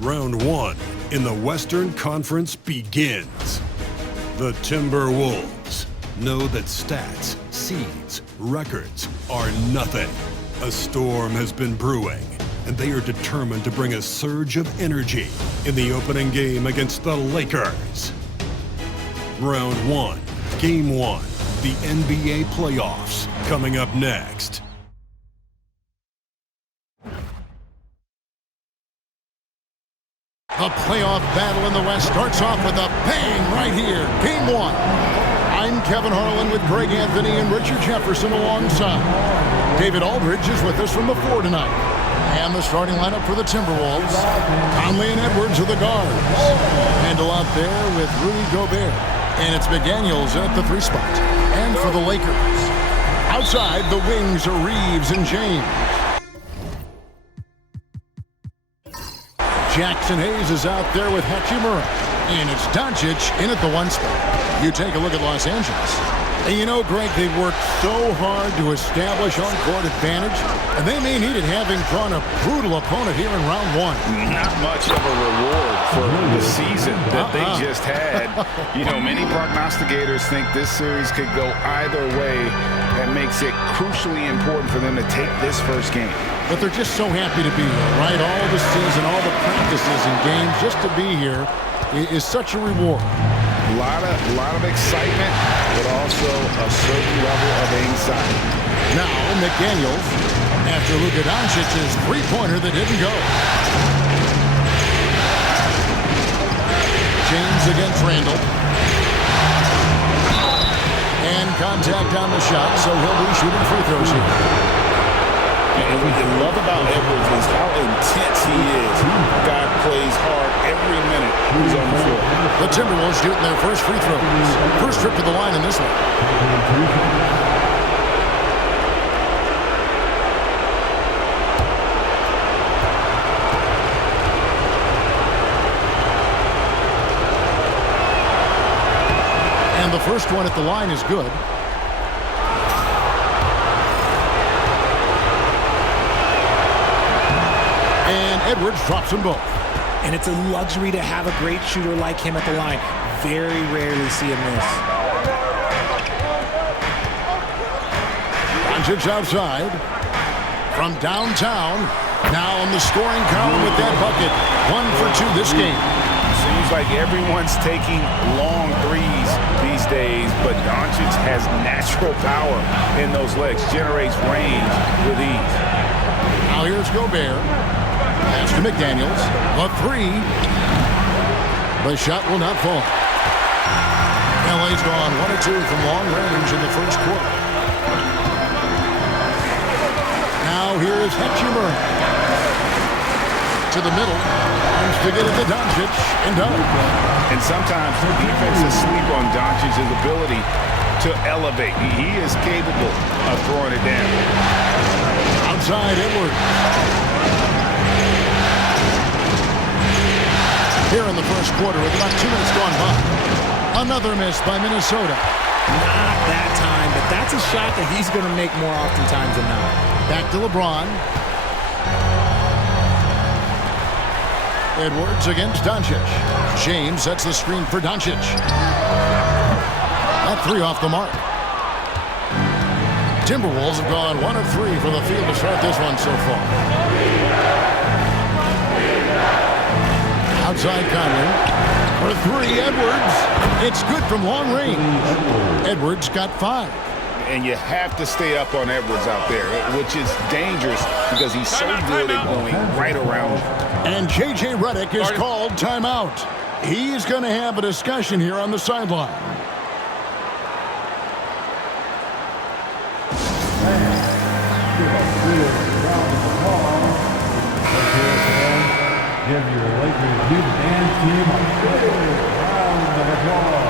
Round one in the Western Conference begins. The Timberwolves know that stats, seeds, records are nothing. A storm has been brewing, and they are determined to bring a surge of energy in the opening game against the Lakers. Round one, Game 1, the NBA playoffs, coming up next. The playoff battle in the West starts off with a bang right here. Game 1. I'm Kevin Harlan with Greg Anthony and Richard Jefferson alongside. David Aldridge is with us from the floor tonight. And the starting lineup for the Timberwolves. Conley and Edwards are the guards. Handle out there with Rudy Gobert. And it's McDaniels at the 3 spot. And for the Lakers, outside the wings are Reeves and James. Jackson Hayes is out there with Hachimura. And it's Doncic in at the 1 spot. You take a look at Los Angeles. And you know, Greg, they've worked so hard to establish on-court advantage, and they may need it having drawn a brutal opponent here in round 1. Not much of a reward for the season that they just had. You know, many prognosticators think this series could go either way. That makes it crucially important for them to take this first game. But they're just so happy to be here, right? All the season, all the practices and games, just to be here is such a reward. A lot of excitement, but also a certain level of anxiety. Now, McDaniels, after Luka Doncic's three-pointer that didn't go. James against Randall. And contact on the shot, so he'll be shooting free throws here. And what you love about Edwards is how intense he is. Guy plays hard every minute he's on the floor. The Timberwolves shooting their first free throws. First trip to the line in this one. And the first one at the line is good. And Edwards drops them both. And it's a luxury to have a great shooter like him at the line. Very rarely see him miss. Doncic outside. From downtown. Now in the scoring column with that bucket. 1 for 2 this game. Seems like everyone's taking long threes these days, but Doncic has natural power in those legs. Generates range with ease. Now here's Gobert. Pass to McDaniels. A 3. The shot will not fall. LA's gone 1 or 2 from long range in the first quarter. Now here is Hachimura. To the middle. Wants to get it to Doncic and does. And sometimes defenses sleep on Doncic's ability to elevate. He is capable of throwing it down. Outside Edwards. Here in the first quarter with about 2 minutes gone by. Another miss by Minnesota. Not that time, but that's a shot that he's going to make more oftentimes than not. Back to LeBron. Edwards against Doncic. James sets the screen for Doncic. That 3 off the mark. Timberwolves have gone 1 of 3 from the field to start this one so far. Outside Conley. For 3, Edwards. It's good from long range. Edwards got 5. And you have to stay up on Edwards out there, which is dangerous because he's so good at going right around. And J.J. Redick is called timeout. He's going to have a discussion here on the sideline. Give your Lakers youth and team a big round of applause.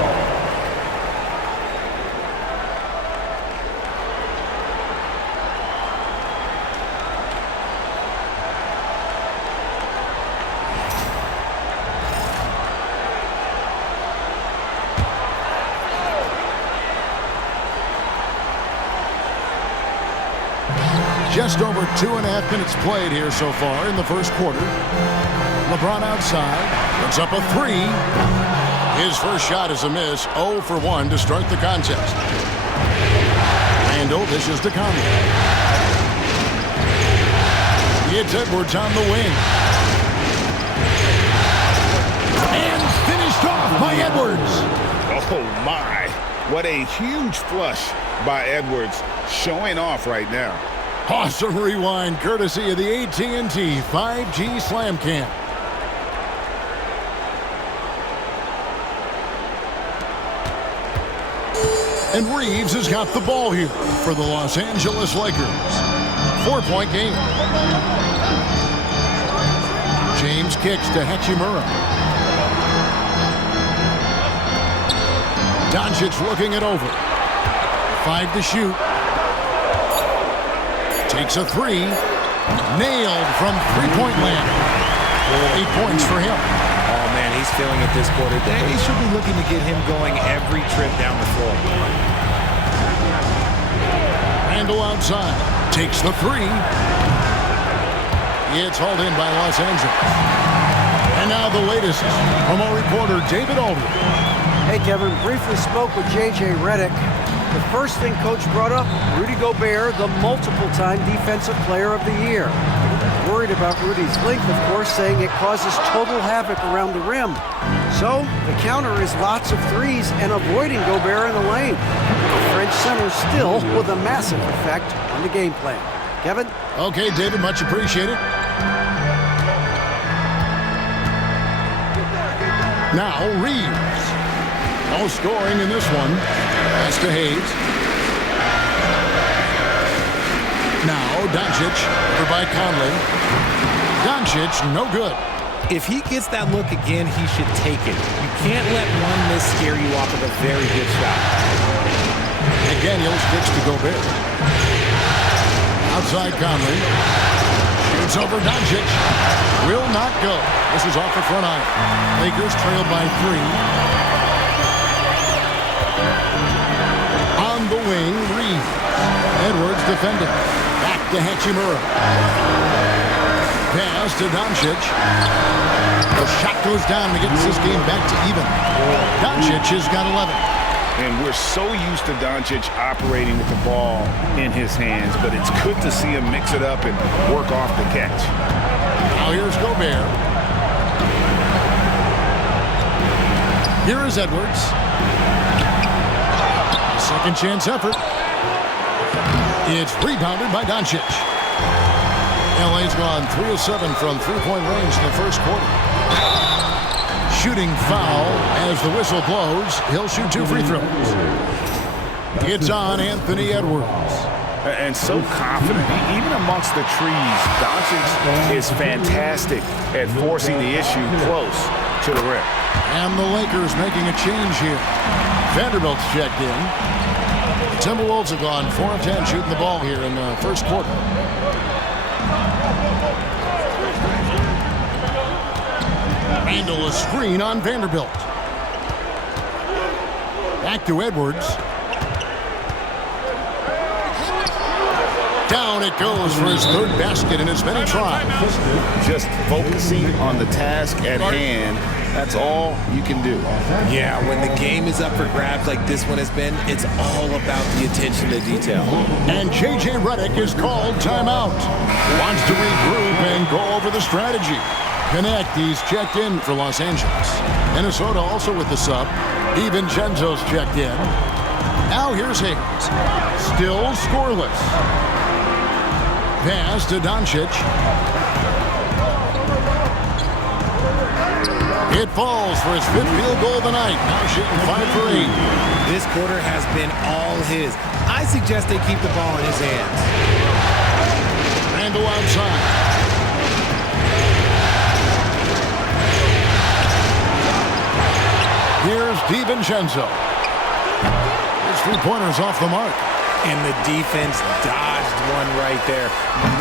Just over 2.5 minutes played here so far in the first quarter. LeBron outside, puts up a three. His first shot is a miss, 0 for 1 to start the contest. Randall dishes to Conley. It's Edwards on the wing. And finished off by Edwards. Oh, my. What a huge flush by Edwards, showing off right now. Awesome rewind, courtesy of the AT&T 5G Slam Cam. And Reeves has got the ball here for the Los Angeles Lakers. 4-point game. James kicks to Hachimura. Doncic looking it over. 5 to shoot. Takes a three. Nailed from three-point land. 8 points for him. Oh, man, he's feeling it this quarter. They should be looking to get him going every trip down the floor. Randall outside. Takes the three. It's hauled in by Los Angeles. And now the latest from our reporter, David Aldridge. Hey, Kevin, briefly spoke with J.J. Redick. The first thing Coach brought up, Rudy Gobert, the multiple-time Defensive Player of the Year. Worried about Rudy's length, of course, saying it causes total havoc around the rim. So, the counter is lots of threes and avoiding Gobert in the lane. The French center still with a massive effect on the game plan. Kevin? Okay, David, much appreciated. Now, Reeves. No scoring in this one. Pass to Hayes. Now, Doncic, over by Conley. Doncic, no good. If he gets that look again, he should take it. You can't let one miss scare you off of a very good shot. McDaniels kicks to Gobert. Outside Conley. Shoots over Doncic. Will not go. This is off the front iron. Lakers trail by 3. On the wing, Reeves. Edwards defending. Back to Hachimura. Pass to Doncic. The shot goes down and gets this game back to even. Doncic has got 11. And we're so used to Doncic operating with the ball in his hands, but it's good to see him mix it up and work off the catch. Now here's Gobert. Here is Edwards. Second chance effort. It's rebounded by Doncic. LA's gone 3 of 7 from three-point range in the first quarter. Shooting foul as the whistle blows. He'll shoot 2 free throws. It's on Anthony Edwards. And so confident, even amongst the trees. Doncic is fantastic at forcing the issue close to the rim. And the Lakers making a change here. Vanderbilt's checked in. The Timberwolves have gone 4 of 10 shooting the ball here in the first quarter. Randall a screen on Vanderbilt. Back to Edwards. Down it goes for his third basket in as many tries. Just focusing on the task at hand. That's all you can do. Yeah, when the game is up for grabs like this one has been, it's all about the attention to detail. And J.J. Redick is called timeout. Wants to regroup and go over the strategy. Connect, he's checked in for Los Angeles. Minnesota also with the sub. DiVincenzo's checked in. Now here's Hayes. Still scoreless. Pass to Doncic. It falls for his 5th field goal of the night. Now shooting 5 for 8. This quarter has been all his. I suggest they keep the ball in his hands. Randall outside. Here's DiVincenzo. His three-pointer's off the mark. And the defense dodged one right there.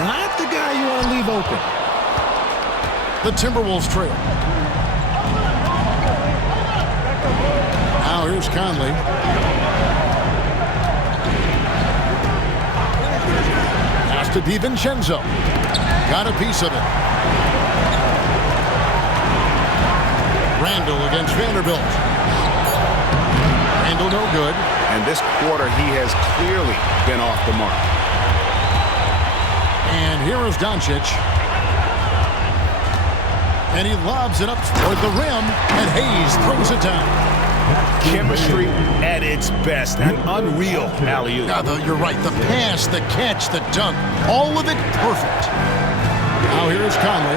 Not the guy you want to leave open. The Timberwolves trail. Now here's Conley. Pass to to DiVincenzo. Got a piece of it. Randall against Vanderbilt. Randall no good. And this quarter, he has clearly been off the mark. And here is Doncic. And he lobs it up toward the rim, and Hayes throws it down. Chemistry at its best. An unreal alley-oop. Now, you're right. The pass, the catch, the dunk, all of it perfect. Now here is Conley.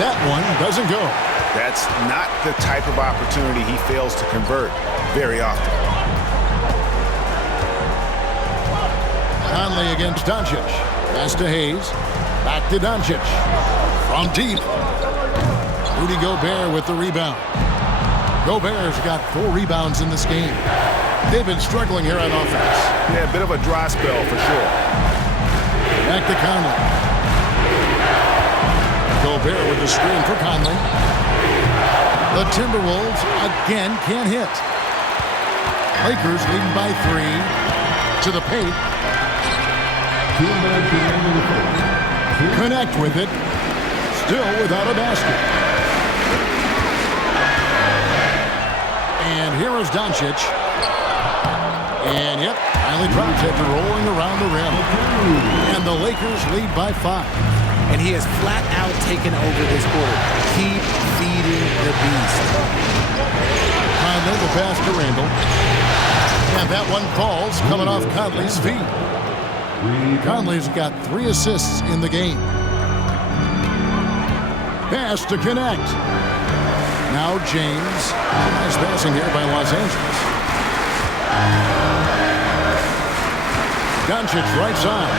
That one doesn't go. That's not the type of opportunity he fails to convert very often. Conley against Doncic. Pass to Hayes. Back to Doncic. From deep. Rudy Gobert with the rebound. Gobert's got 4 rebounds in this game. They've been struggling here on offense. Yeah, a bit of a dry spell for sure. Back to Conley. Gobert with the screen for Conley. The Timberwolves again can't hit. Lakers leading by 3 to the paint. Connect with it. Still without a basket. And here is Doncic. And yep, finally drops after rolling around the rim. And the Lakers lead by 5. And he has flat out taken over this quarter. Keep feeding the beast. Conley the pass to Randall. And that one falls coming off Conley's feet. Conley's got 3 assists in the game. Pass to connect. Now James. Nice passing here by Los Angeles. Doncic right side.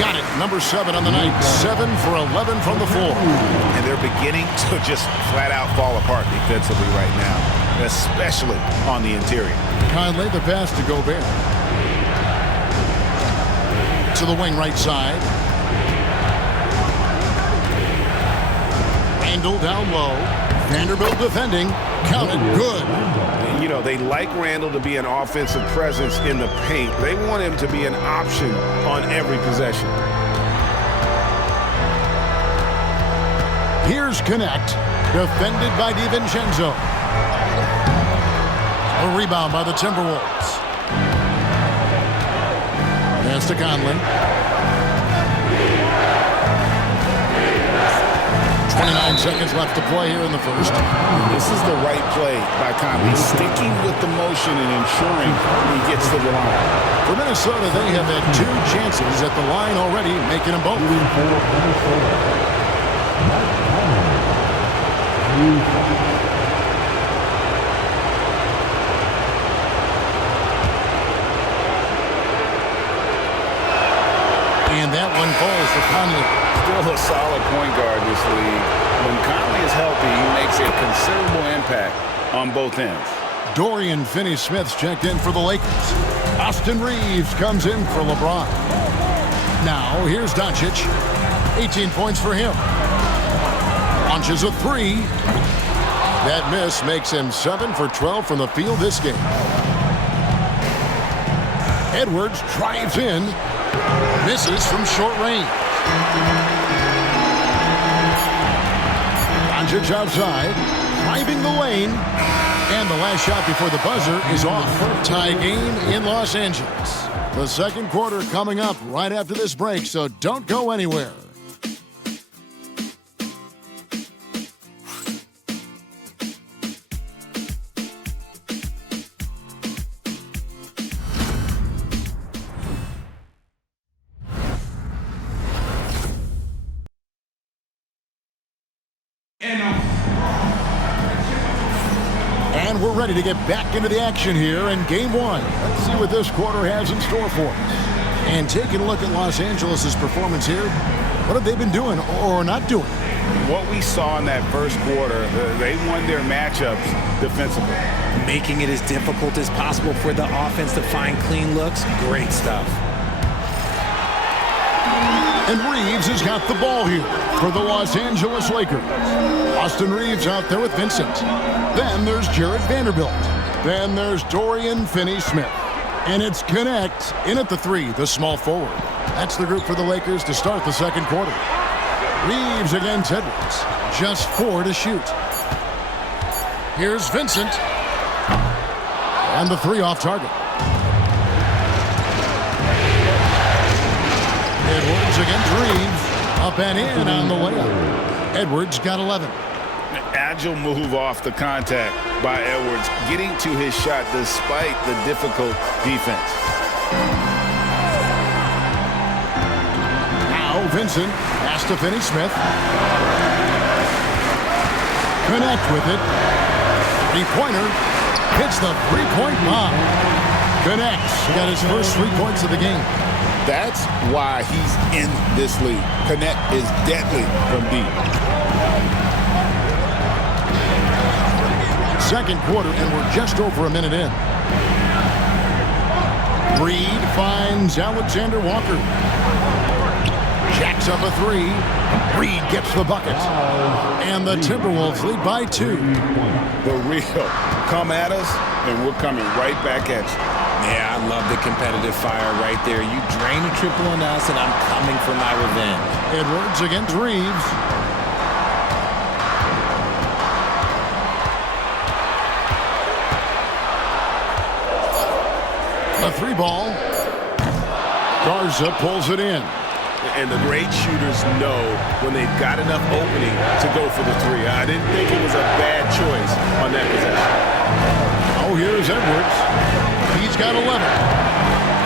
Got it. Number 7 on the night. 7 for 11 from the floor. And they're beginning to just flat out fall apart defensively right now, especially on the interior. Conley the pass to Gobert. To the wing right side. Randall down low. Vanderbilt defending. Counted good. You know, they like Randall to be an offensive presence in the paint. They want him to be an option on every possession. Here's Connect. Defended by DiVincenzo. A rebound by the Timberwolves. Pass to Conley. 29 seconds left to play here in the first. This is the right play by Conley, sticking with the motion and ensuring he gets to the line. For Minnesota, they have had 2 chances at the line already, making them both. And that one falls for Conley. Still a solid point guard this league. When Conley is healthy, he makes a considerable impact on both ends. Dorian Finney-Smith's checked in for the Lakers. Austin Reeves comes in for LeBron. Now, here's Doncic. 18 points for him. Launches a 3. That miss makes him 7 for 12 from the field this game. Edwards drives in. Misses from short range. Doncic outside, driving the lane, and the last shot before the buzzer is off. Tie game in Los Angeles. The second quarter coming up right after this break, so don't go anywhere. And we're ready to get back into the action here in Game 1. Let's see what this quarter has in store for us. And taking a look at Los Angeles' performance here, what have they been doing or not doing? What we saw in that first quarter, they won their matchups defensively. Making it as difficult as possible for the offense to find clean looks. Great stuff. And Reeves has got the ball here for the Los Angeles Lakers. Austin Reeves out there with Vincent. Then there's Jared Vanderbilt. Then there's Dorian Finney-Smith. And it's Connect in at the 3, the small forward. That's the group for the Lakers to start the second quarter. Reeves against Edwards. Just 4 to shoot. Here's Vincent. And the 3 off target. Edwards against Reeves. Up and in on the layup. Edwards got 11. Agile move off the contact by Edwards, getting to his shot despite the difficult defense. Now Vincent has to Finney-Smith. Connect with it. Three-pointer hits the three-point bomb. Connects. Got his first 3 points of the game. That's why he's in this league. Connect is deadly from deep. Second quarter, and we're just over a minute in. Reed finds Alexander Walker. Jacks up a 3. Reed gets the bucket. And the Timberwolves lead by 2. The real. Come at us, and we're coming right back at you. Yeah, I love the competitive fire right there. You drain a triple on us, and I'm coming for my revenge. Edwards against Reeves. A 3-ball. Garza pulls it in. And the great shooters know when they've got enough opening to go for the 3. I didn't think it was a bad choice on that possession. Oh, here's Edwards. He's got 11.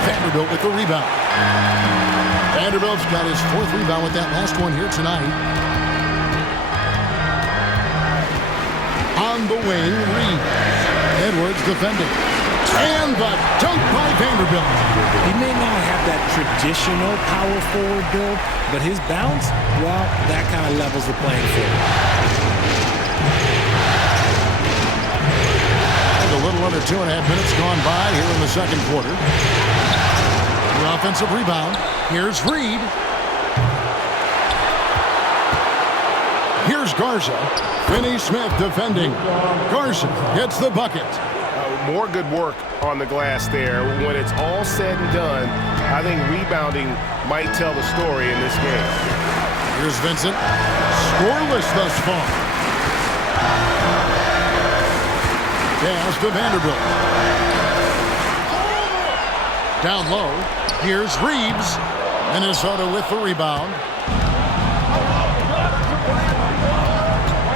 Vanderbilt with the rebound. Vanderbilt's got his 4th rebound with that last one here tonight. On the wing, Reed. Edwards defending. And the dunk by Vanderbilt. He may not have that traditional power forward build, but his bounce, well, that kind of levels the playing field. A little under 2.5 minutes gone by here in the second quarter. The offensive rebound. Here's Reed. Here's Garza. Finney-Smith defending. Garza gets the bucket. More good work on the glass there. When it's all said and done, I think rebounding might tell the story in this game. Here's Vincent. Scoreless thus far. Pass to Vanderbilt. Down low. Here's Reeves. Minnesota with the rebound.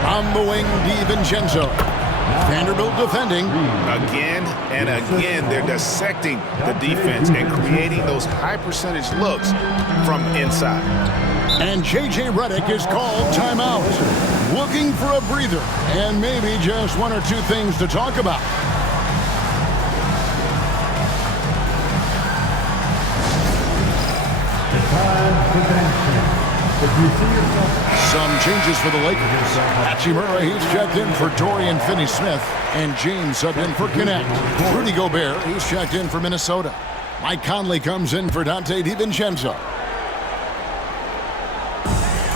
On the wing, DiVincenzo. Vanderbilt defending. Again and again, they're dissecting the defense and creating those high-percentage looks from inside. And J.J. Redick is called timeout. Looking for a breather and maybe just 1 or 2 things to talk about. Some changes for the Lakers. Hachimura, he's checked in for Dorian Finney-Smith. And James subbed in for Connect. Rudy Gobert, he's checked in for Minnesota. Mike Conley comes in for Dante DiVincenzo.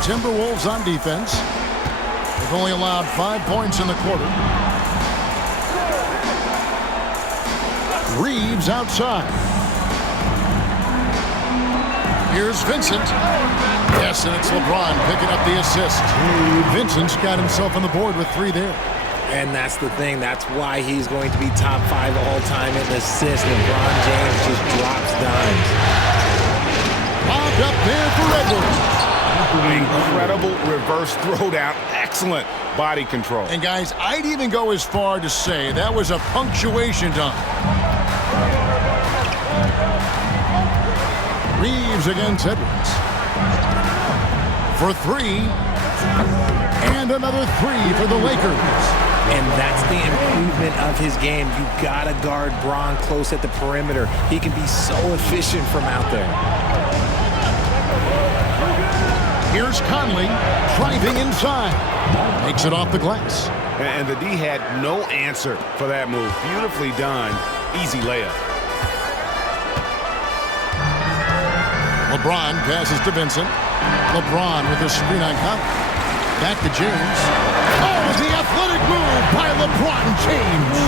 Timberwolves on defense. They've only allowed 5 points in the quarter. Reeves outside. Here's Vincent. Yes, and it's LeBron picking up the assist. Vincent's got himself on the board with 3 there. And that's the thing. That's why he's going to be top 5 all-time in assists. LeBron James just drops dimes. Popped up there for Edwards. Incredible reverse throwdown. Excellent body control. And guys, I'd even go as far to say that was a punctuation dunk. Reeves against Edwards. For 3. And another 3 for the Lakers. And that's the improvement of his game. You gotta guard Bron close at the perimeter. He can be so efficient from out there. Here's Conley driving inside. Makes it off the glass. And the D had no answer for that move. Beautifully done. Easy layup. LeBron passes to Vincent. LeBron with a screen on Conley. Back to James. Oh, the athletic move by LeBron James.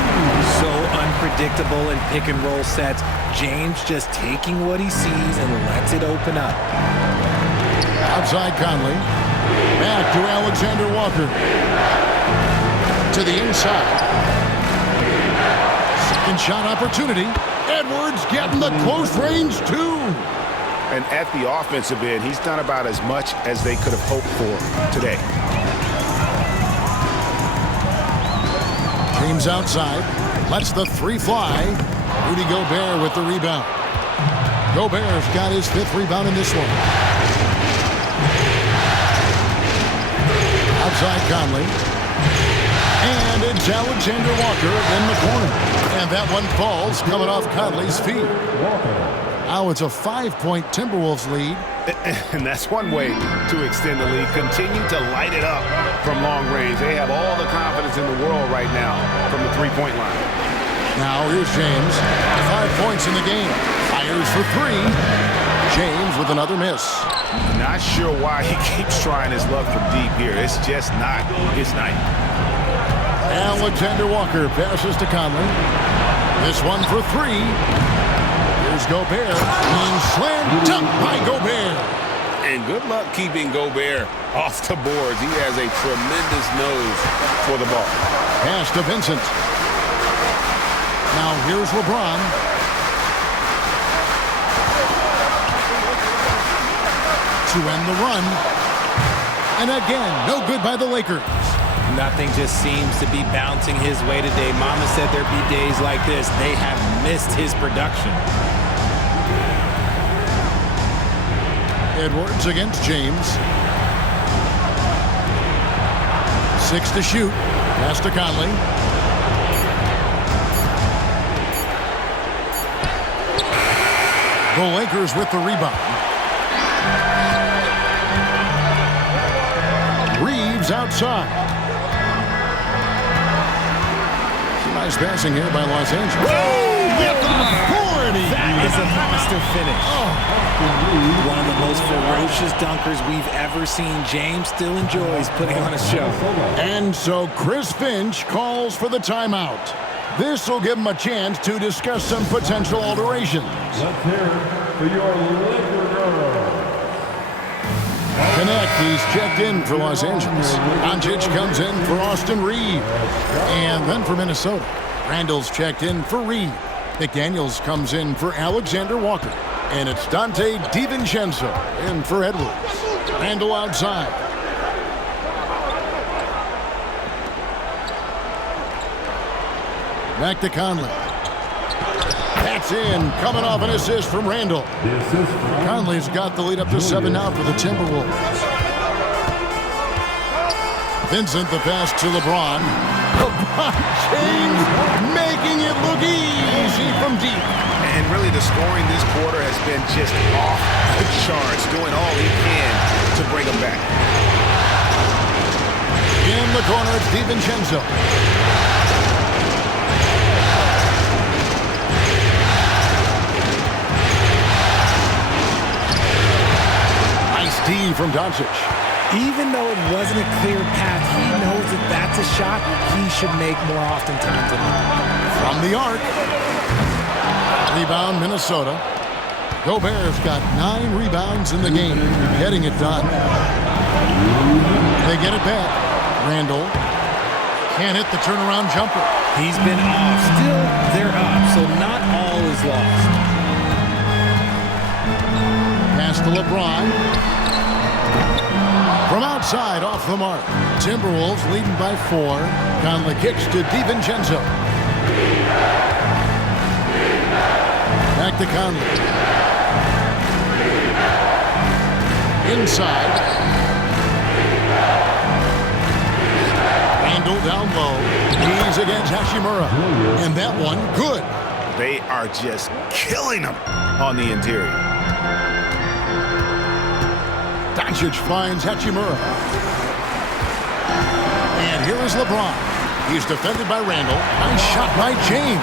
So unpredictable in pick and roll sets. James just taking what he sees and lets it open up. Outside Conley. Back to Alexander Walker. To the inside. Second shot opportunity. Edwards getting the close range two. And at the offensive end, he's done about as much as they could have hoped for today. James outside. Lets the three fly. Rudy Gobert with the rebound. Gobert's got his 5th rebound in this one. Outside Conley. And it's Alexander Walker in the corner. And that one falls coming off Conley's feet. Now it's a 5-point Timberwolves lead. And that's one way to extend the lead. Continue to light it up from long range. They have all the confidence in the world right now from the three-point line. Now here's James. 5 points in the game. Fires for 3. James with another miss. Not sure why he keeps trying his luck from deep here. It's just not his night. Alexander Walker passes to Conley. This one for 3. Here's Gobert. Being slammed dunk by Gobert. And good luck keeping Gobert off the boards. He has a tremendous nose for the ball. Pass to Vincent. Now here's LeBron. To end the run. And again, no good by the Lakers. Nothing just seems to be bouncing his way today. Mama said there'd be days like this. They have missed his production. Edwards against James. 6 to shoot. Pass to Conley. The Lakers with the rebound. Reeves outside. Some nice passing here by Los Angeles. With authority. That is a monster finish. One of the most ferocious dunkers we've ever seen. James still enjoys putting on a show. And so Chris Finch calls for the timeout. This will give him a chance to discuss some potential alterations. Let's hear it for your Laker girl. Connect, he's checked in for Los Angeles. Doncic comes in for Austin Reeves. And then for Minnesota, Randall's checked in for Reed. McDaniels comes in for Alexander Walker. And it's Dante DiVincenzo in for Edwards. Randall outside. Back to Conley. That's in, coming off an assist from Randall. The assist from Conley's got the lead up to 7 now for the Timberwolves. Vincent, the pass to LeBron. LeBron James making it look easy from deep. And really the scoring this quarter has been just off the charts, doing all he can to bring them back. In the corner, it's DiVincenzo. D from Doncic. Even though it wasn't a clear path, he knows that that's a shot he should make more oftentimes than not. From the arc. Rebound, Minnesota. Gobert's got 9 rebounds in the game, getting it done. They get it back. Randall can't hit the turnaround jumper. He's been off. Still, they're up, so not all is lost. Pass to LeBron. From outside, off the mark. Timberwolves leading by 4. Conley kicks to DiVincenzo. Back to Conley. Inside. Randall down low. He's against Hachimura. And that one, good. They are just killing them on the interior. Doncic finds Hachimura. And here is LeBron. He's defended by Randall. Nice shot by James.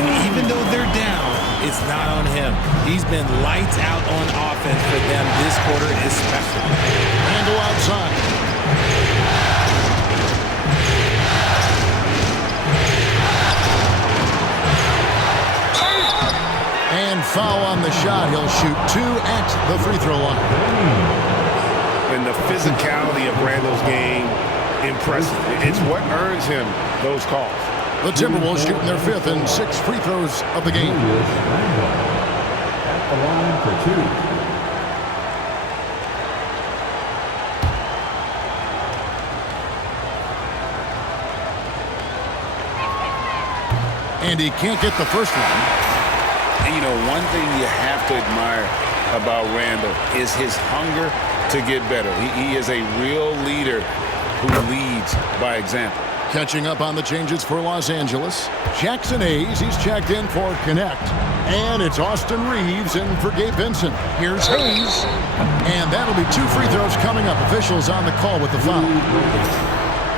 And even though they're down, it's not on him. He's been lights out on offense for them this quarter especially. Randall outside. And foul on the shot. He'll shoot 2 at the free throw line. And the physicality of Randall's game, impressive. It's what earns him those calls. The Timberwolves shooting their 5th and 6th free throws of the game. At the line for 2. And he can't get the first one. And you know, one thing you have to admire about Randall is his hunger to get better. He is a real leader who leads by example. Catching up on the changes for Los Angeles. Jackson Hayes, he's checked in for Connect. And it's Austin Reeves in for Gabe Vincent. Here's Hayes. And that'll be 2 free throws coming up. Officials on the call with the foul.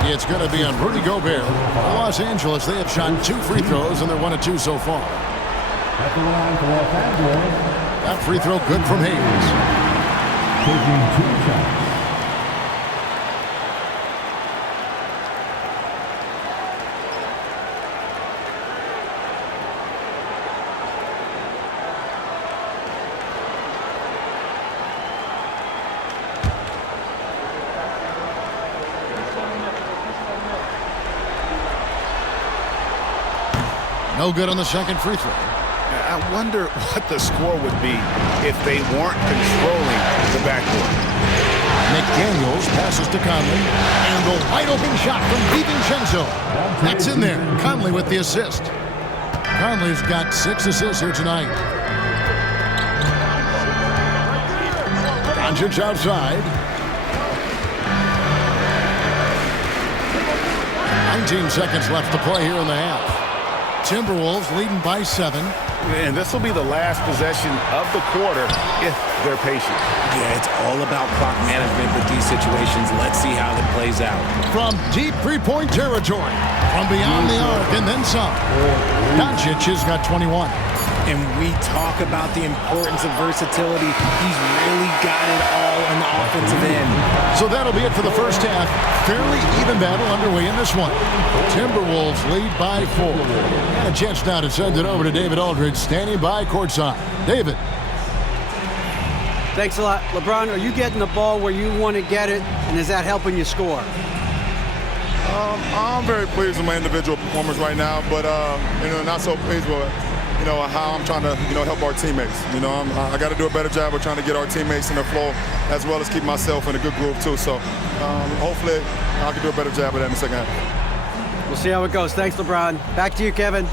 It's going to be on Rudy Gobert. For Los Angeles, they have shot 2 free throws, and they're 1 of 2 so far. At the line for Los Angeles. That free throw good from Hayes. Taking 2 shots. No good on the second free throw. I wonder what the score would be if they weren't controlling the backcourt. McDaniels passes to Conley. And the wide open shot from DiVincenzo. That's in there. Conley with the assist. Conley's got 6 assists here tonight. Doncic outside. 19 seconds left to play here in the half. Timberwolves leading by 7. And this will be the last possession of the quarter if they're patient. Yeah, it's all about clock management with these situations. Let's see how that plays out. From deep three-point territory, from beyond the arc, and then some. Doncic has got 21. And we talk about the importance of versatility. He's really got it all on the offensive end. So that'll be it for the first half. Fairly even battle underway in this one. Timberwolves lead by 4. And a chance now to send it over to David Aldridge, standing by courtside. David. Thanks a lot. LeBron, are you getting the ball where you want to get it, and is that helping you score? I'm very pleased with my individual performance right now, but not so pleased with how I'm trying to help our teammates. I got to do a better job of trying to get our teammates in the flow, as well as keep myself in a good groove too. So hopefully I can do a better job of that in the second half. We'll see how it goes. Thanks, LeBron. Back to you, Kevin.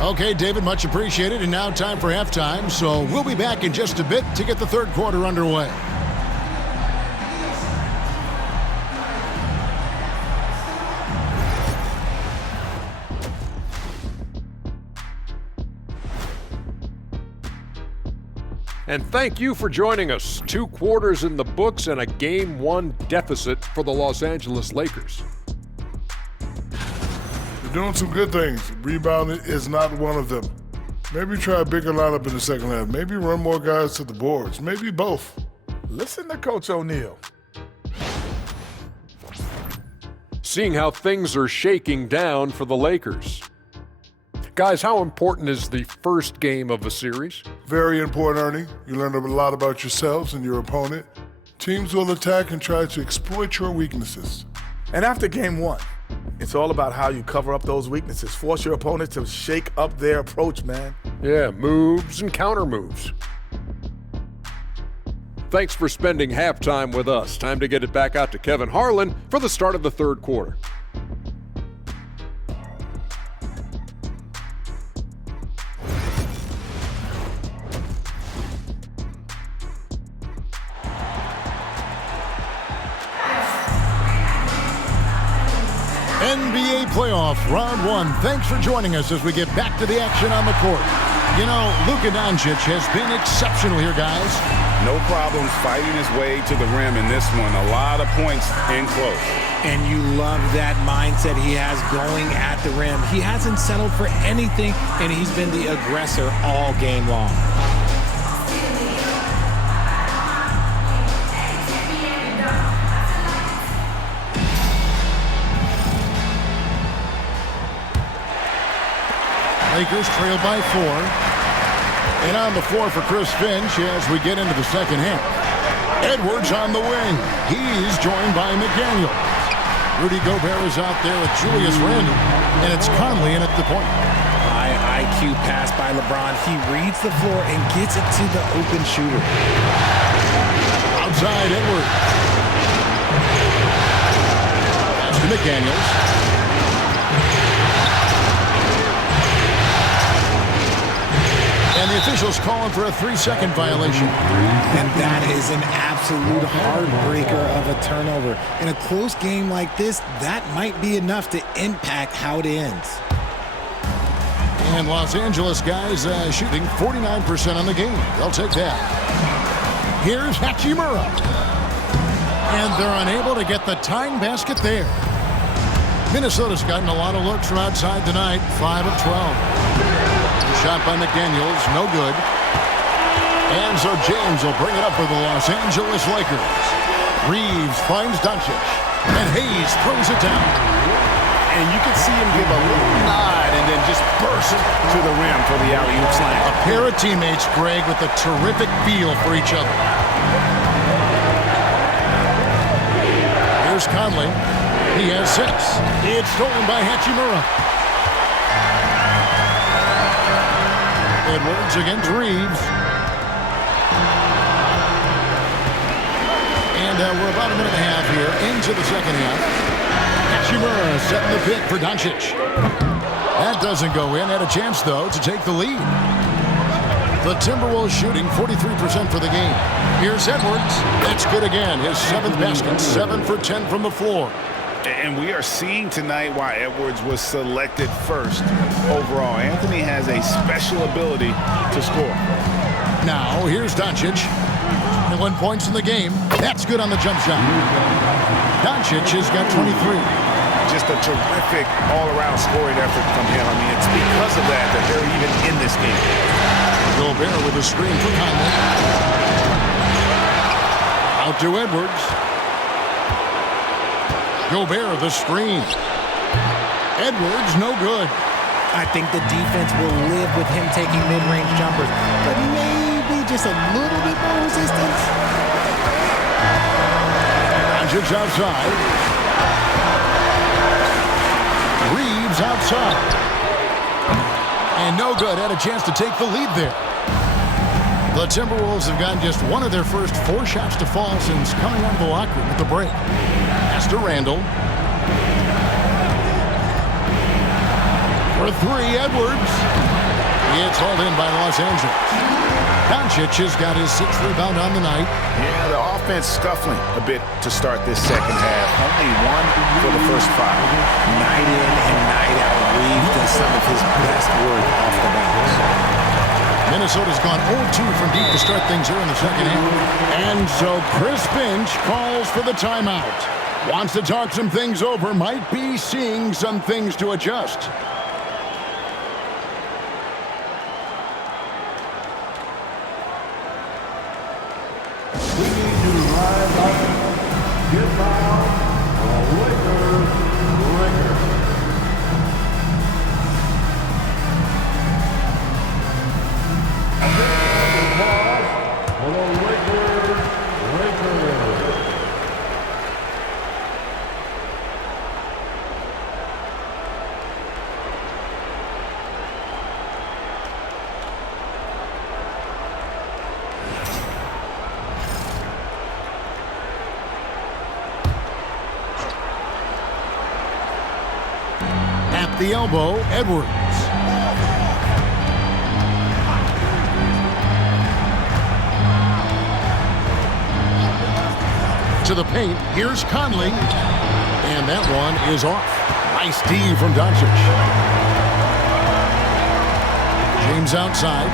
Okay, David, much appreciated. And now time for halftime. So we'll be back in just a bit to get the third quarter underway. And thank you for joining us. 2 quarters in the books and a Game 1 deficit for the Los Angeles Lakers. You're doing some good things. Rebounding is not one of them. Maybe try a bigger lineup in the second half. Maybe run more guys to the boards. Maybe both. Listen to Coach O'Neal. Seeing how things are shaking down for the Lakers. Guys, how important is the first game of a series? Very important, Ernie. You learn a lot about yourselves and your opponent. Teams will attack and try to exploit your weaknesses. And after game 1, it's all about how you cover up those weaknesses. Force your opponent to shake up their approach, man. Yeah, moves and counter moves. Thanks for spending halftime with us. Time to get it back out to Kevin Harlan for the start of the third quarter. NBA playoff round 1. Thanks for joining us as we get back to the action on the court. You know, Luka Doncic has been exceptional here, guys. No problems fighting his way to the rim in this one. A lot of points in close. And you love that mindset he has going at the rim. He hasn't settled for anything, and he's been the aggressor all game long. Lakers trail by 4. And on the floor for Chris Finch as we get into the second half. Edwards on the wing. He's joined by McDaniel. Rudy Gobert is out there with Julius Randle. And it's Conley in at the point. High IQ pass by LeBron. He reads the floor and gets it to the open shooter. Outside Edwards. Pass to McDaniels. And the officials calling for a 3-second violation. And that is an absolute heartbreaker of a turnover. In a close game like this, that might be enough to impact how it ends. And Los Angeles guys shooting 49% on the game. They'll take that. Here's Hachimura. And they're unable to get the tying basket there. Minnesota's gotten a lot of looks from outside tonight, 5 of 12. Shot by McDaniels, no good. And so James will bring it up for the Los Angeles Lakers. Reeves finds Doncic. And Hayes throws it down. And you can see him give a little nod and then just burst to the rim for the alley-oop slam. A pair of teammates, Greg, with a terrific feel for each other. Here's Conley. He has 6. It's stolen by Hachimura. Edwards against Reeves. And we're about a minute and a half here into the second half. Hachimura setting the pick for Doncic. That doesn't go in. Had a chance, though, to take the lead. The Timberwolves shooting 43% for the game. Here's Edwards. That's good again. His 7th basket. 7 for 10 from the floor. And we are seeing tonight why Edwards was selected first overall. Anthony has a special ability to score. Now, here's Doncic. 21 points in the game. That's good on the jump shot. Doncic has got 23. Just a terrific all-around scoring effort from him. I mean, it's because of that that they're even in this game. Gobert with a screen for Conley. Out to Edwards. Gobert, the screen. Edwards, no good. I think the defense will live with him taking mid-range jumpers, but maybe just a little bit more resistance. Doncic outside. Reeves outside. And no good. Had a chance to take the lead there. The Timberwolves have gotten just one of their first 4 shots to fall since coming out of the locker room at the break. Pass to Randle. For 3, Edwards. It's hauled in by Los Angeles. Doncic has got his 6th rebound on the night. Yeah, the offense scuffling a bit to start this second half. Only 1 for the first 5. Night in and night out, Reeves does some of his best work off the bounce. Minnesota's gone 0-2 from deep to start things here in the second half. And so Chris Finch calls for the timeout. Wants to talk some things over, might be seeing some things to adjust. We need to rise up, get down, Lakers. At the elbow, Edwards. To the paint, here's Conley. And that one is off. Nice D from Doncic. James outside.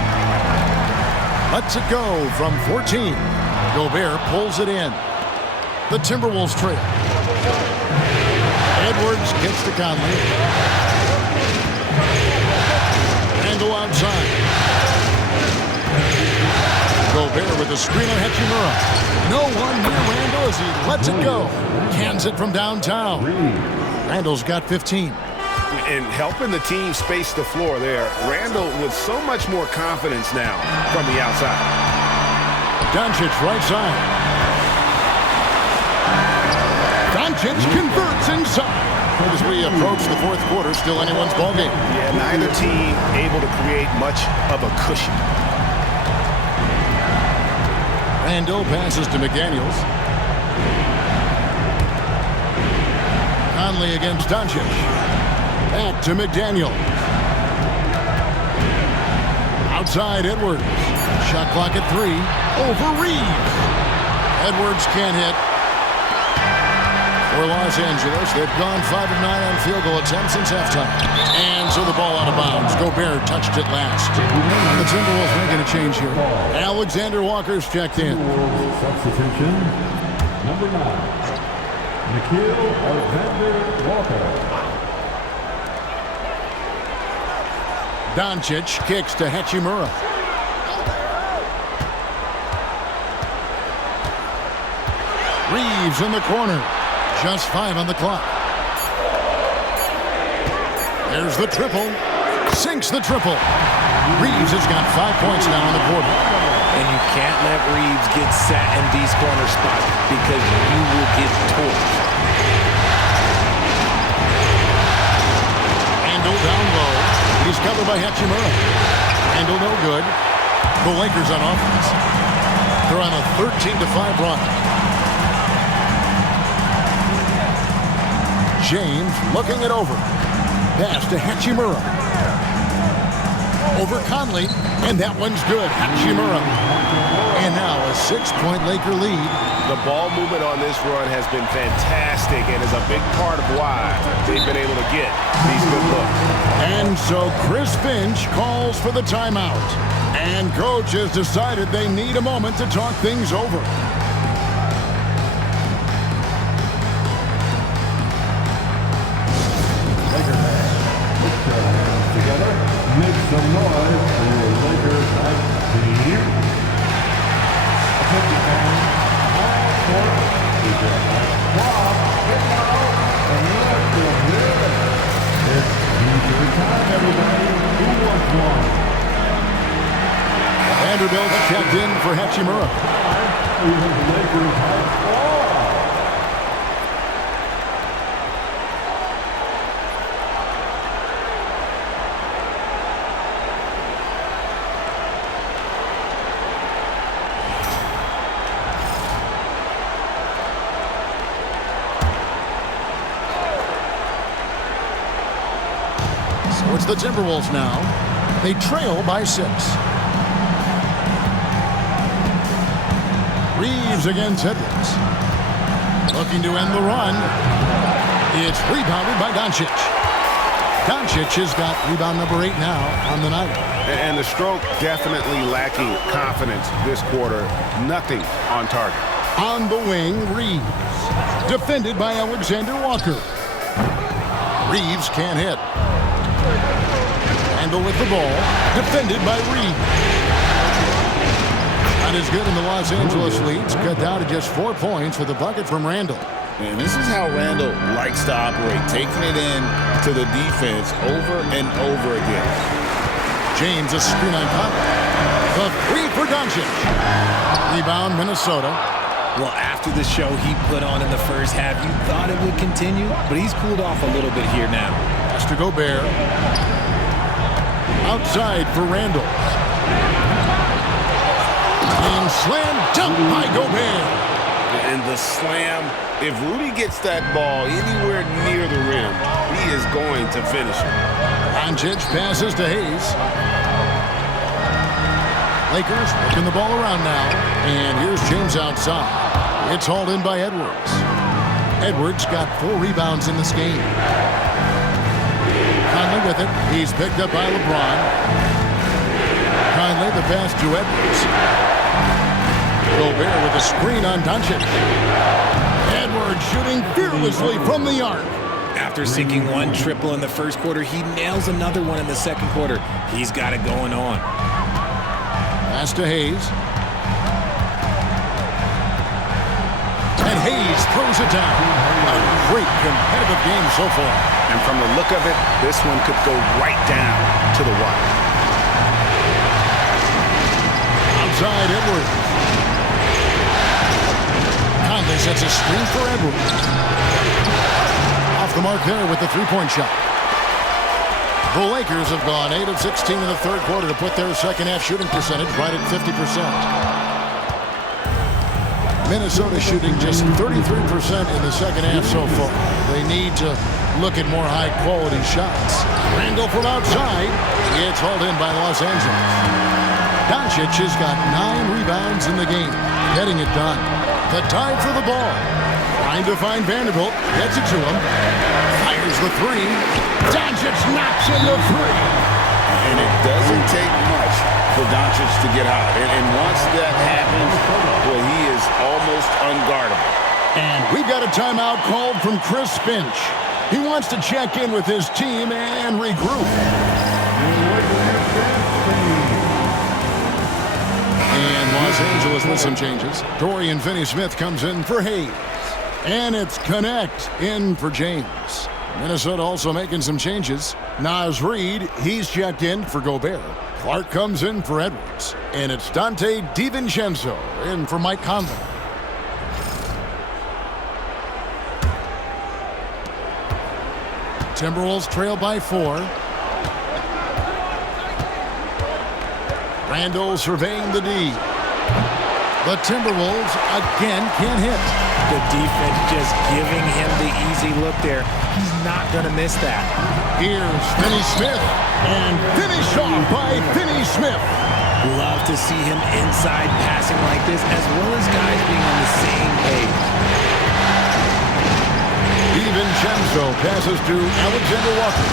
Lets it go from 14. Gobert pulls it in. The Timberwolves trail. Edwards gets to Conley. Randle outside. Gobert with a screen on Hachimura. No one near Randle as he lets it go. Cans it from downtown. Randle's got 15. And helping the team space the floor there. Randall with so much more confidence now from the outside. Doncic right side. Doncic converts inside. As we approach the fourth quarter, still anyone's ballgame. Yeah, neither team able to create much of a cushion. Randall passes to McDaniels. Conley against Doncic. Back to McDaniels. Outside Edwards. Shot clock at 3. Over Reeves. Edwards can't hit. For Los Angeles, they've gone 5 of 9 on field goal attempts since halftime. And so the ball out of bounds. Gobert touched it last. The Timberwolves making a change here. Alexander Walker's checked in. Substitution, number 9, Nickeil Alexander-Walker. Doncic kicks to Hachimura. Reeves in the corner. Just 5 on the clock. There's the triple. Sinks the triple. Reeves has got 5 points now in the quarter. And you can't let Reeves get set in these corner spots because you will get torched. Randall down low. He's covered by Hachimura. Randall no good. The Lakers on offense. They're on a 13-5 run. James looking it over. Pass to Hachimura. Over Conley, and that one's good. Hachimura. And now a 6-point Laker lead. The ball movement on this run has been fantastic and is a big part of why they've been able to get these good looks. And so Chris Finch calls for the timeout. And coach has decided they need a moment to talk things over. Make some noise for your Lakers night team. Attention fans, all court is your Bob, get out, and let's go here. It's future time, everybody. Who wants one? Vanderbilt checked in for Hachimura. Lakers have 4. It's the Timberwolves now. They trail by 6. Reeves against Edwards. Looking to end the run. It's rebounded by Doncic. Doncic has got rebound number 8 now on the night. And the stroke definitely lacking confidence this quarter. Nothing on target. On the wing, Reeves. Defended by Alexander Walker. Reeves can't hit. Randall with the ball. Defended by Reeves. Not as good in the Los Angeles leads. Cut down to just 4 points with a bucket from Randall. And this is how Randall likes to operate, taking it in to the defense over and over again. James, a screen on Conley. The 3 for Doncic. Rebound, Minnesota. Well, after the show he put on in the first half, you thought it would continue, but he's cooled off a little bit here now. Pass to Gobert. Outside for Randall. And slam dunk by Gobert. And the slam, if Rudy gets that ball anywhere near the rim, he is going to finish it. Doncic passes to Hayes. Lakers working the ball around now. And here's James outside. It's hauled in by Edwards. Edwards got 4 rebounds in this game. Conley with it. He's picked up by LeBron. Conley the pass to Edwards. Gobert with a screen on Doncic. Edwards shooting fearlessly from the arc. After sinking 1 triple in the first quarter, he nails another one in the second quarter. He's got it going on. Pass to Hayes. And Hayes throws it down. A great competitive game so far. And from the look of it, this one could go right down to the wire. Outside Edwards. Conley sets a screen for Edwards. Off the mark there with the three-point shot. The Lakers have gone 8 of 16 in the third quarter to put their second-half shooting percentage right at 50%. Minnesota shooting just 33% in the second half so far. They need to look at more high-quality shots. Randall from outside. It's hauled in by Los Angeles. Doncic has got 9 rebounds in the game, getting it done. The dive for the ball. Trying to find Vanderbilt. Gets it to him. Fires the three. Doncic knocks in the three. And it doesn't take much for Doncic to get hot. And once that happens, well, he is almost unguardable. And we've got a timeout called from Chris Finch. He wants to check in with his team and regroup. And Los Angeles with some changes. Dorian Finney-Smith comes in for Hayes. And it's Connect in for James. Minnesota also making some changes. Naz Reid, he's checked in for Gobert. Clark comes in for Edwards. And it's Dante DiVincenzo in for Mike Conley. Timberwolves trail by 4. Randall surveying the D. The Timberwolves again can't hit. The defense just giving him the easy look there. He's not going to miss that. Here's Finney-Smith, and finished off by Finney-Smith. Love to see him inside passing like this, as well as guys being on the same page. DiVincenzo passes to Alexander Walker.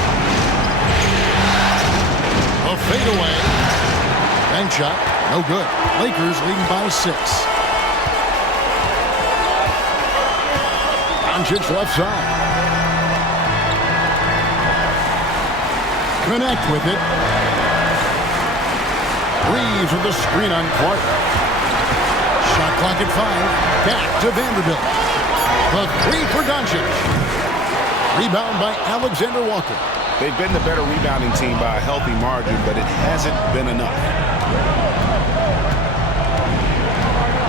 A fadeaway. Bank shot, no good. Lakers leading by 6. Doncic left side. Connect with it. Reeves with the screen on Clark. Shot clock at 5. Back to Vanderbilt. The three for Doncic. Rebound by Alexander Walker. They've been the better rebounding team by a healthy margin, but it hasn't been enough.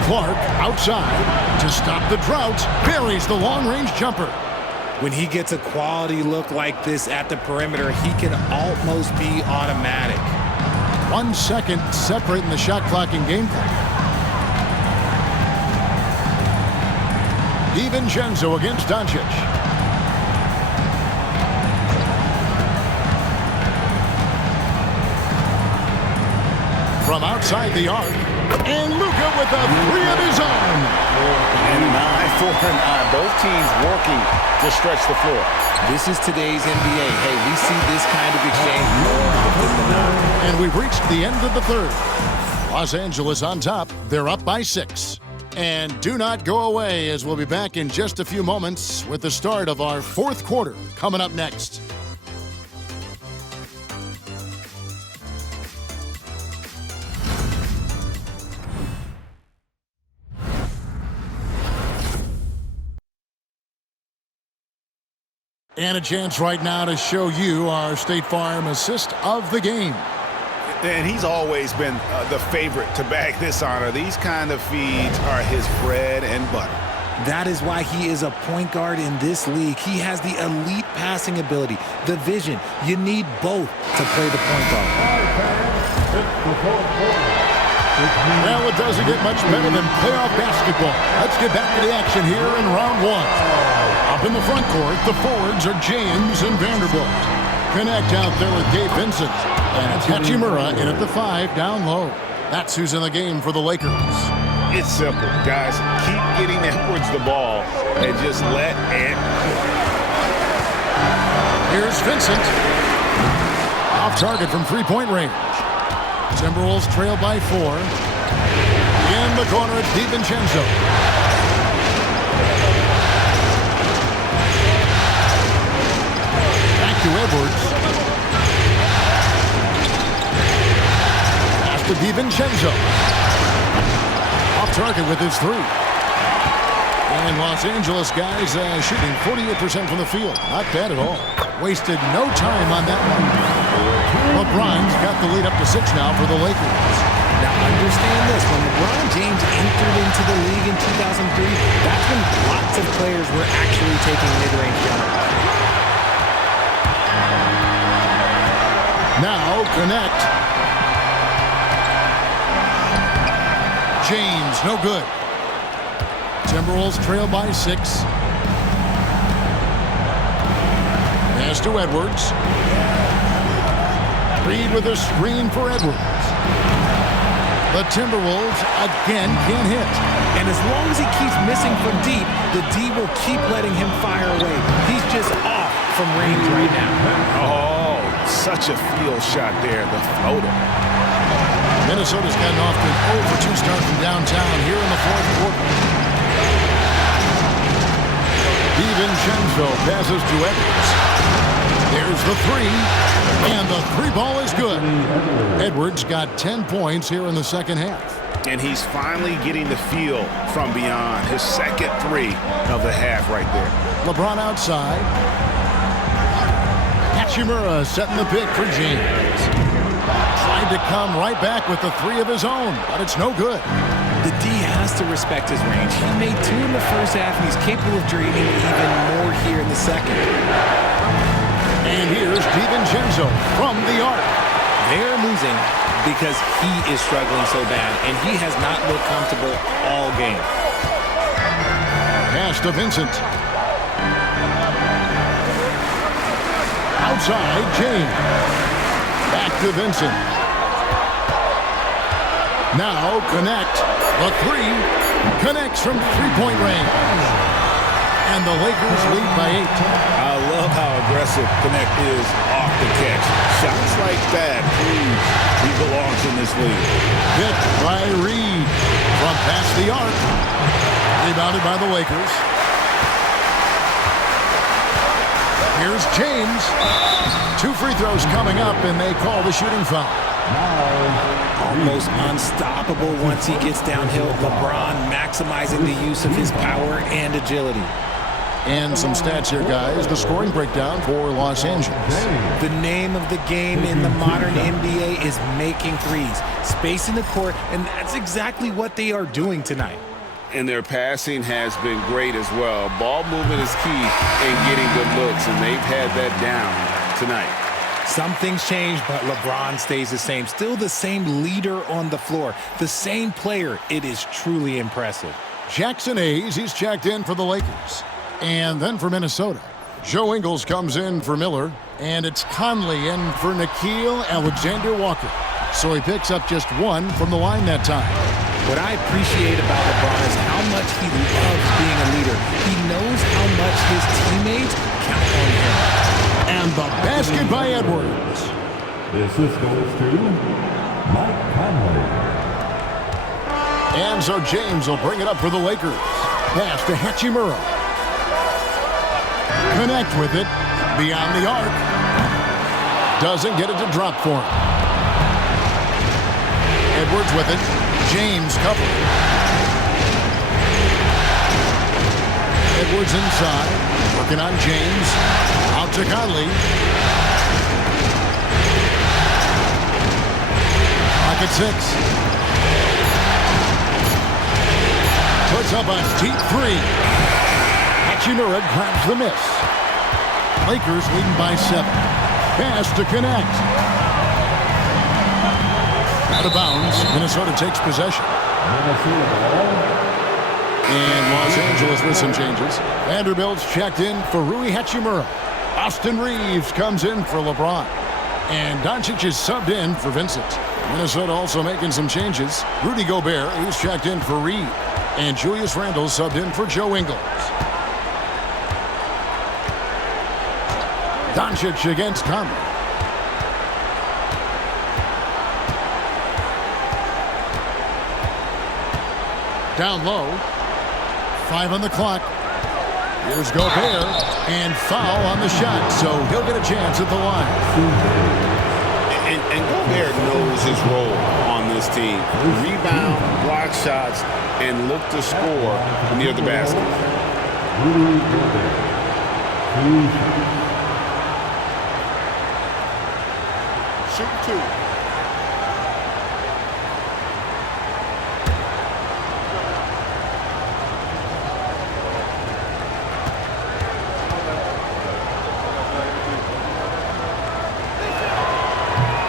Clark outside to stop the drought. Buries the long-range jumper. When he gets a quality look like this at the perimeter, he can almost be automatic. 1 second separating the shot clock and game clock. DiVincenzo against Doncic. From outside the arc. And Luka with a three of his own. And an eye for an eye. Both teams working to stretch the floor. This is today's NBA. Hey, we see this kind of exchange more often than not. And we've reached the end of the third. Los Angeles on top. They're up by 6. And do not go away, as we'll be back in just a few moments with the start of our fourth quarter coming up next. And a chance right now to show you our State Farm assist of the game. And he's always been the favorite to bag this honor. These kind of feeds are his bread and butter. That is why he is a point guard in this league. He has the elite passing ability, the vision. You need both to play the point guard. Well, it doesn't get much better than playoff basketball. Let's get back to the action here in round 1. Up in the front court, the forwards are James and Vanderbilt. Connect out there with Gabe Vincent. And it's Hachimura in at the 5 down low. That's who's in the game for the Lakers. It's simple, guys. Keep getting Edwards the ball and just let it. Here's Vincent. Off target from three-point range. Timberwolves trail by 4. In the corner, it's DiVincenzo. Back to Edwards. Pass to DiVincenzo. Off target with his 3. And Los Angeles guys shooting 48% from the field. Not bad at all. Wasted no time on that one. LeBron's got the lead up to 6 now for the Lakers. Now understand this, when LeBron James entered into the league in 2003, that's when lots of players were actually taking mid-range jumpers. Now connect. James, no good. Timberwolves trail by 6. Pass to Edwards. Reed with a screen for Edwards. The Timberwolves again can't hit. And as long as he keeps missing from deep, the D will keep letting him fire away. He's just off from range right now. Oh, such a field shot there, the floater. Minnesota's gotten off to an 0 for 2 start from downtown here in the fourth quarter. DiVincenzo passes to Edwards. There's the 3, and the 3 ball is good. Edwards got 10 points here in the second half. And he's finally getting the feel from beyond. His second 3 of the half right there. LeBron outside. Hachimura setting the pick for James. Tried to come right back with the 3 of his own, but it's no good. The D has to respect his range. He made 2 in the first half, and he's capable of draining even more here in the second. And here's DiVincenzo from the arc. They're losing because he is struggling so bad, and he has not looked comfortable all game. Pass to Vincent. Outside, James. Back to Vincent. Now connect. The 3 connects from 3-point range. And the Lakers lead by 8. I love how aggressive Connect is off the catch. Shots like that, please. He belongs in this league. Hit by Reed from past the arc. Rebounded by the Lakers. Here's James. 2 free throws coming up, and they call the shooting foul. Almost unstoppable once he gets downhill. LeBron maximizing the use of his power and agility. And some stats here, guys. The scoring breakdown for Los Angeles. The name of the game in the modern NBA is making threes, spacing the court, and that's exactly what they are doing tonight. And their passing has been great as well. Ball movement is key in getting good looks, and they've had that down tonight. Some things change, but LeBron stays the same. Still the same leader on the floor, the same player. It is truly impressive. Jackson Hayes, he's checked in for the Lakers. And then for Minnesota, Joe Ingles comes in for Miller, and it's Conley in for Nickeil Alexander-Walker. So he picks up just 1 from the line that time. What I appreciate about LeBron is how much he loves being a leader. He knows how much his teammates count on him. And the basket by Edwards. The assist goes to Mike Conley. And so James will bring it up for the Lakers. Pass to Hachimura. Connect with it. Beyond the arc. Doesn't get it to drop for him. Edwards with it. James covered. Edwards inside. Working on James. Out to Conley. Clock at 6. Puts up a deep 3. Hachimura grabs the miss. Lakers leading by 7. Pass to Connect. Out of bounds. Minnesota takes possession. And Los Angeles with some changes. Vanderbilt's checked in for Rui Hachimura. Austin Reeves comes in for LeBron. And Doncic is subbed in for Vincent. Minnesota also making some changes. Rudy Gobert, he's checked in for Reed. And Julius Randle subbed in for Joe Ingles. Doncic against Conley. Down low. 5 on the clock. Here's Gobert. And foul on the shot. So he'll get a chance at the line. And Gobert knows his role on this team. Rebound, block shots, and look to score near the basket. Rudy Gobert. 2 shots. Shoot 2.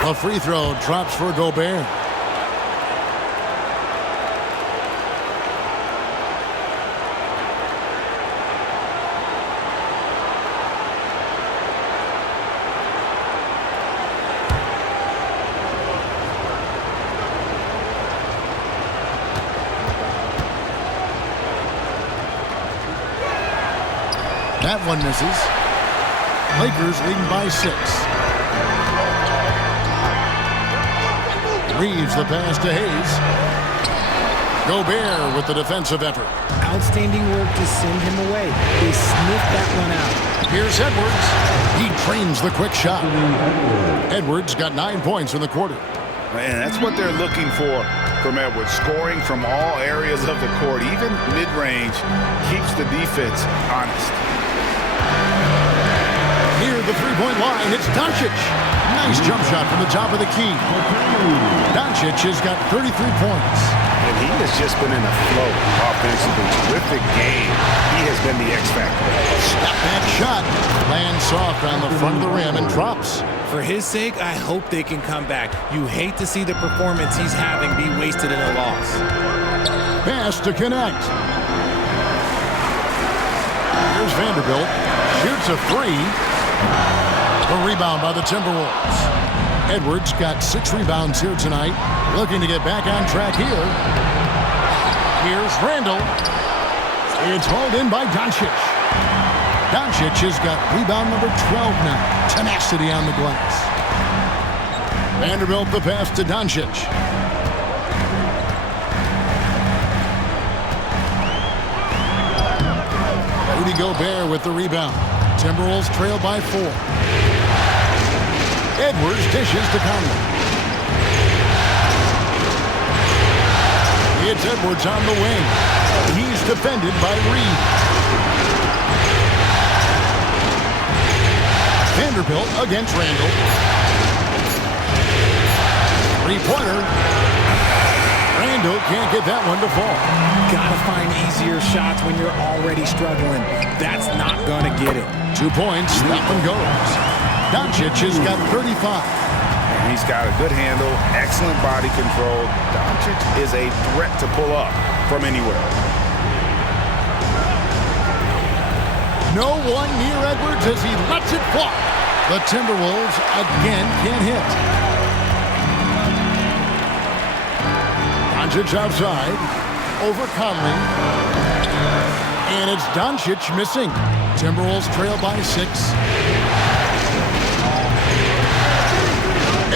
A free throw drops for Gobert. That one misses. Lakers leading by 6. Reeves the pass to Hayes. Gobert with the defensive effort. Outstanding work to send him away. They sniffed that one out. Here's Edwards. He trains the quick shot. Edwards got 9 points in the quarter. And that's what they're looking for from Edwards. Scoring from all areas of the court, even mid-range, keeps the defense honest. Near the three-point line, it's Doncic. Nice jump shot from the top of the key. Doncic has got 33 points. And he has just been in a flow offensively. Terrific game. He has been the X factor. Step back shot. Lands soft on the front of the rim and drops. For his sake, I hope they can come back. You hate to see the performance he's having be wasted in a loss. Pass to connect. Here's Vanderbilt. Shoots a 3. A rebound by the Timberwolves. Edwards got 6 rebounds here tonight. Looking to get back on track here. Here's Randall. It's hauled in by Doncic. Doncic has got rebound number 12 now. Tenacity on the glass. Vanderbilt the pass to Doncic. Rudy Gobert with the rebound. Timberwolves trail by 4. Edwards dishes to Conley. It's Edwards on the wing. He's defended by Reed. Vanderbilt against Randall. Three-pointer. Randall can't get that one to fall. Gotta find easier shots when you're already struggling. That's not gonna get it. 2 points, that one goes. Doncic has got 35. And he's got a good handle, excellent body control. Doncic is a threat to pull up from anywhere. No one near Edwards as he lets it fly. The Timberwolves again can't hit. Doncic outside, over Conley. And it's Doncic missing. Timberwolves trail by 6.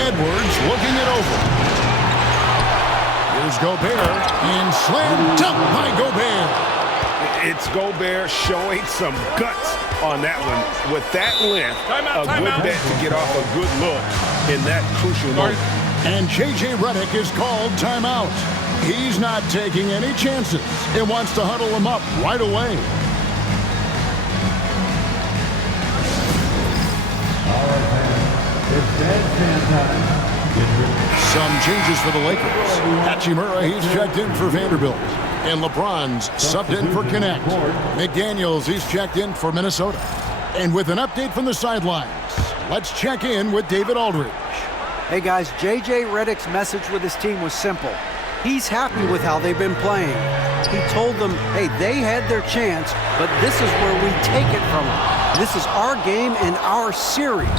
Edwards looking it over. Here's Gobert, and slam dunk by Gobert. It's Gobert showing some guts on that one. With that length, a good bet to get off a good look in that crucial moment. And J.J. Redick is called timeout. He's not taking any chances and wants to huddle him up right away. All right, fans. It's dead time. Some changes for the Lakers. Hachimura, he's checked in for Vanderbilt. And LeBron's subbed in for Connect. McDaniels, he's checked in for Minnesota. And with an update from the sidelines, let's check in with David Aldridge. Hey guys, J.J. Redick's message with his team was simple. He's happy with how they've been playing. He told them, hey, they had their chance, but this is where we take it from them. This is our game and our series.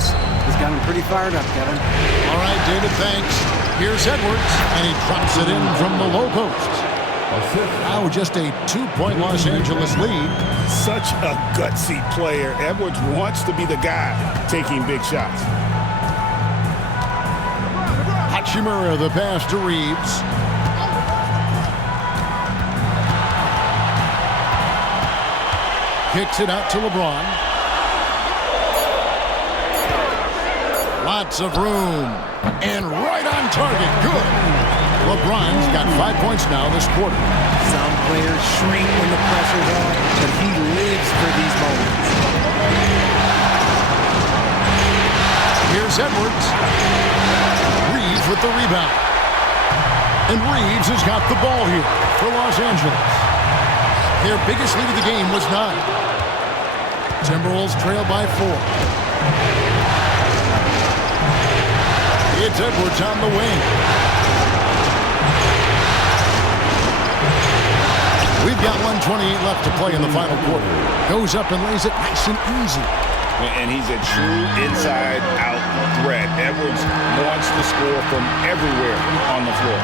He's got him pretty fired up, Kevin. All right, David, thanks. Here's Edwards, and he drops it in from the low post. Now just a 2-point Los Angeles lead. Such a gutsy player. Edwards wants to be the guy taking big shots. Hachimura, the pass to Reeves. Kicks it out to LeBron. Lots of room. And right on target. Good. LeBron's got 5 points now this quarter. Some players shrink when the pressure's on, but he lives for these moments. Here's Edwards. Reeves with the rebound. And Reeves has got the ball here for Los Angeles. Their biggest lead of the game was 9. Timberwolves trail by 4. It's Edwards on the wing. We've got 1:28 left to play in the final quarter. Goes up and lays it nice and easy. And he's a true inside-out threat. Edwards wants to score from everywhere on the floor.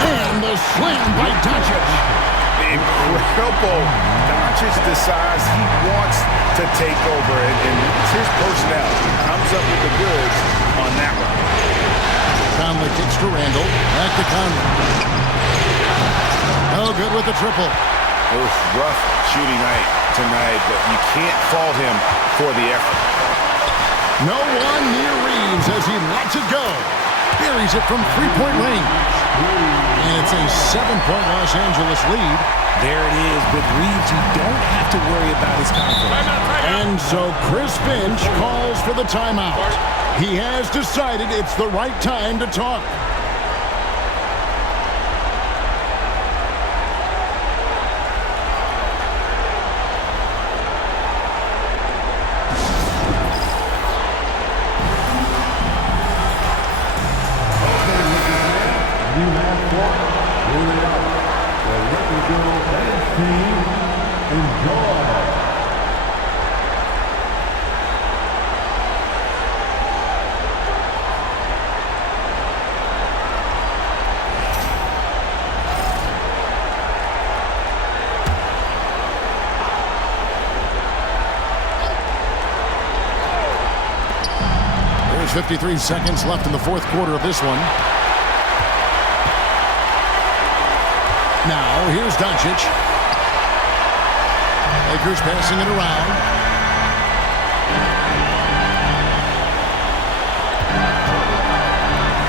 And the slam by Doncic. Incredible. Doncic decides he wants to take over, and it's his personnel. Comes up with the goods on that one. Conley kicks to Randall. Back to Conley. No good with the triple. Oof, rough shooting night tonight, but you can't fault him for the effort. No one near Reeves as he lets it go. Buries it from three-point range. And it's a 7-point Los Angeles lead. There it is. With Reeves, you don't have to worry about his confidence. And so Chris Finch calls for the timeout. He has decided it's the right time to talk. There's 53 seconds left in the fourth quarter of this one. Now, here's Doncic. Lakers passing it around.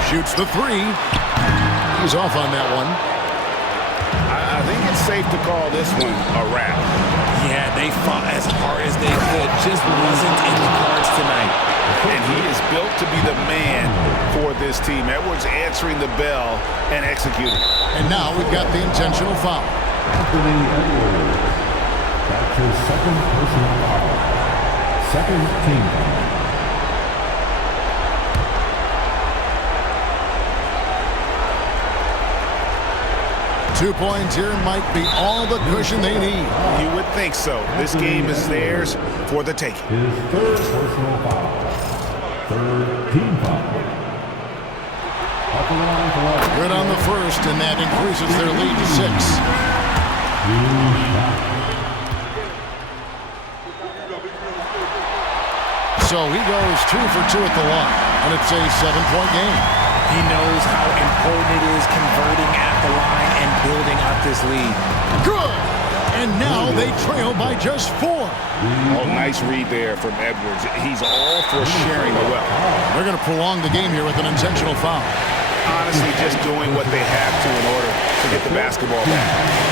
Shoots the three. He's off on that one. I think it's safe to call this one a wrap. Yeah, they fought as hard as they could. Just wasn't in the cards tonight. And he is built to be the man for this team. Edwards answering the bell and executing. And now we've got the intentional foul. Anthony Edwards. That's his second personal foul. Second team foul. 2 points here might be all the cushion they need. You would think so. This game is theirs for the taking. His third personal foul. Third team foul. Good on the first, and that increases their lead to 6. So he goes 2 for 2 at the line, and it's a 7-point game. He knows how important it is converting at the line and building up this lead. Good! And now they trail by just 4. Oh, nice read there from Edwards. He's all for sharing the wealth. They're going to prolong the game here with an intentional foul. Honestly, just doing what they have to in order to get the basketball back.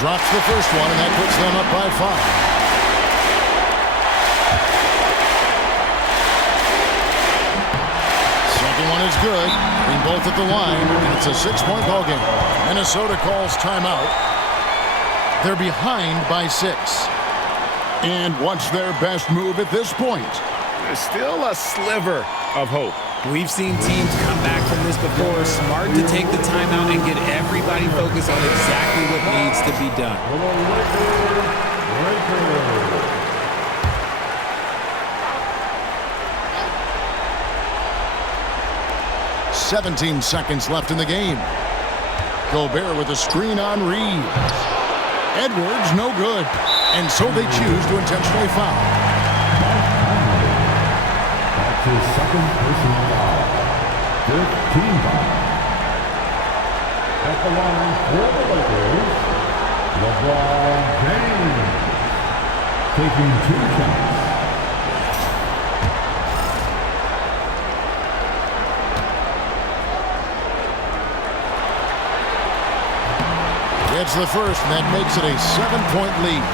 Drops the first one, and that puts them up by 5. Second one is good. Being both at the line, and it's a 6-point ball game. Minnesota calls timeout. They're behind by 6. And what's their best move at this point? There's still a sliver of hope. We've seen teams come back from this before. Smart to take the timeout and get everybody focused on exactly what needs to be done. 17 seconds left in the game. Gobert with a screen on Reeves. Edwards, no good. And so they choose to intentionally foul. That's his second personal foul. 15 foul. At the line for the Lakers, LeBron James taking 2 shots. It's the first, and that makes it a 7-point lead.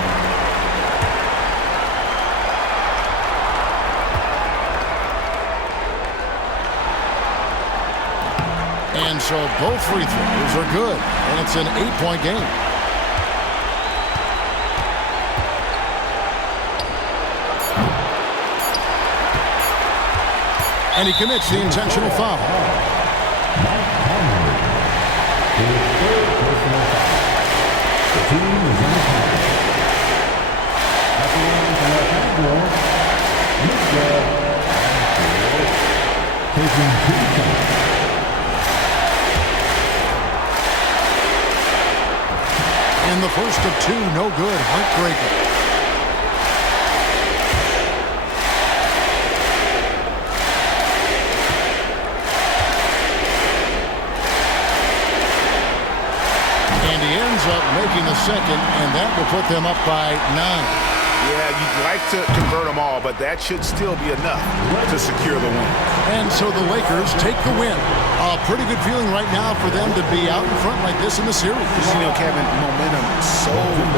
And so both free throws are good, and it's an 8-point game. And he commits the intentional foul. The team is in the foul. At the line for Los Angeles, taking 2 shots. And the first of 2, no good. Heartbreaker. And he ends up making the second, and that will put them up by 9. Yeah, you'd like to convert them all, but that should still be enough to secure the win. And so the Lakers take the win. A pretty good feeling right now for them to be out in front like this in the series. You know, Kevin, momentum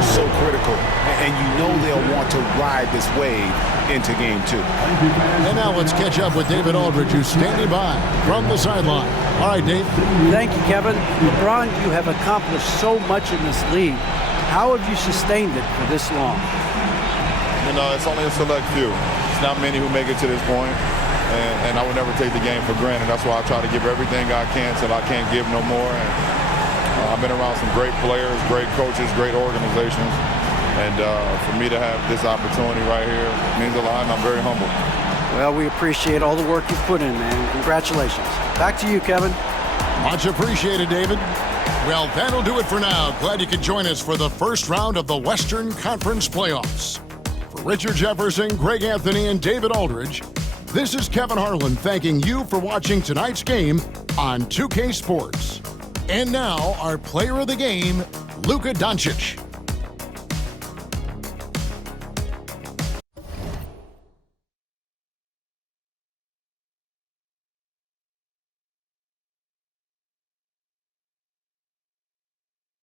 so critical, and you know they'll want to ride this wave into game 2. And now let's catch up with David Aldridge, who's standing by from the sideline. All right, Dave. Thank you, Kevin. LeBron, you have accomplished so much in this league. How have you sustained it for this long? You know, it's only a select few. It's not many who make it to this point, and I would never take the game for granted. That's why I try to give everything I can till I can't give no more. And I've been around some great players, great coaches, great organizations, and for me to have this opportunity right here means a lot, and I'm very humble. Well, we appreciate all the work you've put in, man. Congratulations. Back to you, Kevin. Much appreciated, David. Well, that'll do it for now. Glad you could join us for the first round of the Western Conference Playoffs. For Richard Jefferson, Greg Anthony, and David Aldridge, this is Kevin Harlan thanking you for watching tonight's game on 2K Sports. And now, our player of the game, Luka Doncic.